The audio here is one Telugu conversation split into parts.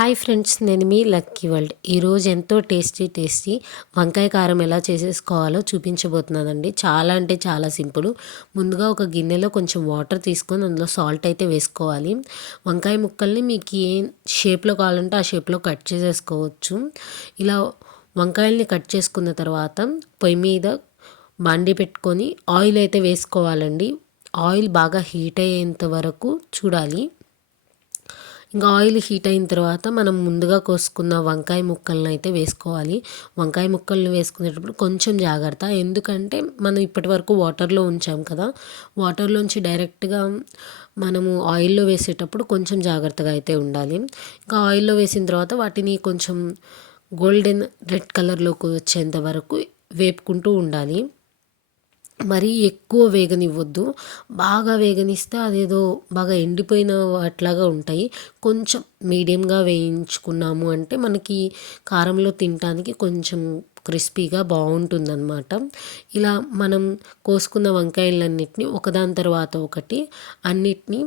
హాయ్ ఫ్రెండ్స్, నేను మీ లక్కీ వరల్డ్. ఈరోజు ఎంతో టేస్టీ వంకాయ కారం ఎలా చేసేసుకోవాలో చూపించబోతున్నానండి. చాలా అంటే చాలా సింపుల్. ముందుగా ఒక గిన్నెలో కొంచెం వాటర్ తీసుకొని అందులో సాల్ట్ అయితే వేసుకోవాలి. వంకాయ ముక్కల్ని మీకు ఏ షేప్లో కావాలంటే ఆ షేప్లో కట్ చేసేసుకోవచ్చు. ఇలా వంకాయల్ని కట్ చేసుకున్న తర్వాత పొయ్యి మీద బాండీ పెట్టుకొని ఆయిల్ అయితే వేసుకోవాలండి. ఆయిల్ బాగా హీట్ అయ్యేంత వరకు చూడాలి. ఇంకా ఆయిల్ హీట్ అయిన తర్వాత మనం ముందుగా కోసుకున్న వంకాయ ముక్కలను అయితే వేసుకోవాలి. వంకాయ ముక్కలను వేసుకునేటప్పుడు కొంచెం జాగ్రత్త, ఎందుకంటే మనం ఇప్పటివరకు వాటర్లో ఉంచాం కదా, వాటర్లోంచి డైరెక్ట్గా మనము ఆయిల్లో వేసేటప్పుడు కొంచెం జాగ్రత్తగా అయితే ఉండాలి. ఇంకా ఆయిల్లో వేసిన తర్వాత వాటిని కొంచెం గోల్డెన్ రెడ్ కలర్లోకి వచ్చేంత వరకు వేపుకుంటూ ఉండాలి. మరీ ఎక్కువ వేగనివ్వద్దు. బాగా వేగనిస్తే అదేదో బాగా ఎండిపోయిన అట్లాగా ఉంటాయి. కొంచెం మీడియంగా వేయించుకున్నాము అంటే మనకి కారంలో తినటానికి కొంచెం క్రిస్పీగా బాగుంటుందన్నమాట. ఇలా మనం కోసుకున్న వంకాయలన్నిటిని ఒకదాని తర్వాత ఒకటి అన్నిటినీ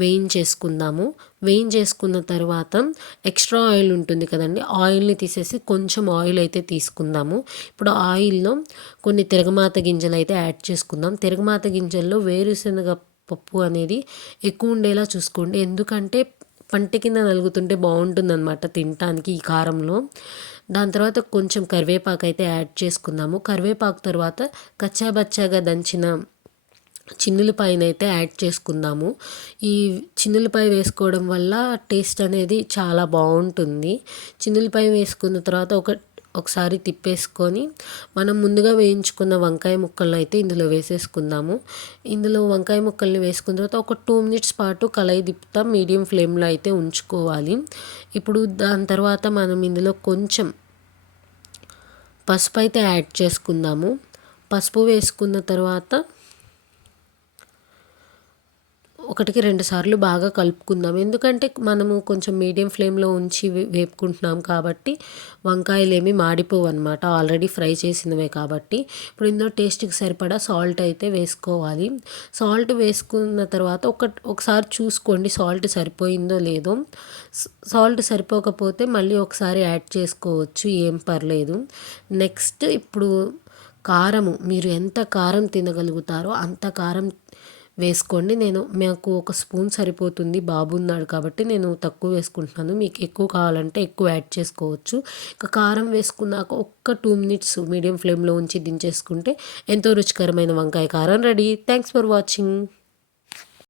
వేయించేసుకుందాము. వేయించేసుకున్న తర్వాత ఎక్స్ట్రా ఆయిల్ ఉంటుంది కదండి, ఆయిల్ని తీసేసి కొంచెం ఆయిల్ అయితే తీసుకుందాము. ఇప్పుడు ఆయిల్లో కొన్ని తిరగమాత గింజలు అయితే యాడ్ చేసుకుందాం. తిరగమాత గింజల్లో వేరుశనగ పప్పు అనేది ఎక్కువ ఉండేలా చూసుకోండి, ఎందుకంటే పంట కింద నలుగుతుంటే బాగుంటుందన్నమాట తినటానికి ఈ కారంలో. దాని తర్వాత కొంచెం కరివేపాకు అయితే యాడ్ చేసుకుందాము. కరివేపాకు తర్వాత కచ్చాబచ్చాగా దంచిన చిన్నులపాయనైతే యాడ్ చేసుకుందాము. ఈ చిన్నులపాయ వేసుకోవడం వల్ల టేస్ట్ అనేది చాలా బాగుంటుంది. చిన్నులపాయ వేసుకున్న తర్వాత ఒకసారి తిప్పేసుకొని మనం ముందుగా వేయించుకున్న వంకాయ ముక్కలను అయితే ఇందులో వేసేసుకుందాము. ఇందులో వంకాయ ముక్కల్ని వేసుకున్న తర్వాత ఒక 2 minutes పాటు కలయి తిప్పుతా మీడియం ఫ్లేమ్లో అయితే ఉంచుకోవాలి. ఇప్పుడు దాని తర్వాత మనం ఇందులో కొంచెం పసుపు అయితే యాడ్ చేసుకుందాము. పసుపు వేసుకున్న తర్వాత 1-2 సార్లు బాగా కలుపుకుందాం, ఎందుకంటే మనము కొంచెం మీడియం ఫ్లేమ్లో ఉంచి వేపుకుంటున్నాం కాబట్టి వంకాయలు ఏమి మాడిపోవు అనమాట, ఆల్రెడీ ఫ్రై చేసినవే కాబట్టి. ఇప్పుడు ఇందులో టేస్ట్కి సరిపడా సాల్ట్ అయితే వేసుకోవాలి. సాల్ట్ వేసుకున్న తర్వాత ఒకసారి చూసుకోండి సాల్ట్ సరిపోయిందో లేదో. సాల్ట్ సరిపోకపోతే మళ్ళీ ఒకసారి యాడ్ చేసుకోవచ్చు, ఏం పర్లేదు. నెక్స్ట్ ఇప్పుడు కారము, మీరు ఎంత కారం తినగలుగుతారో అంత కారం వేసుకోండి. మాకు 1 స్పూన్ సరిపోతుంది, బాబు ఉన్నాడు కాబట్టి నేను తక్కువ వేసుకుంటున్నాను. మీకు ఎక్కువ కావాలంటే ఎక్కువ యాడ్ చేసుకోవచ్చు. ఇంకా కారం వేసుకున్నాక 2 minutes మీడియం ఫ్లేమ్లో ఉంచి దించేసుకుంటే ఎంతో రుచికరమైన వంకాయ కారం రెడీ. Thanks for watching.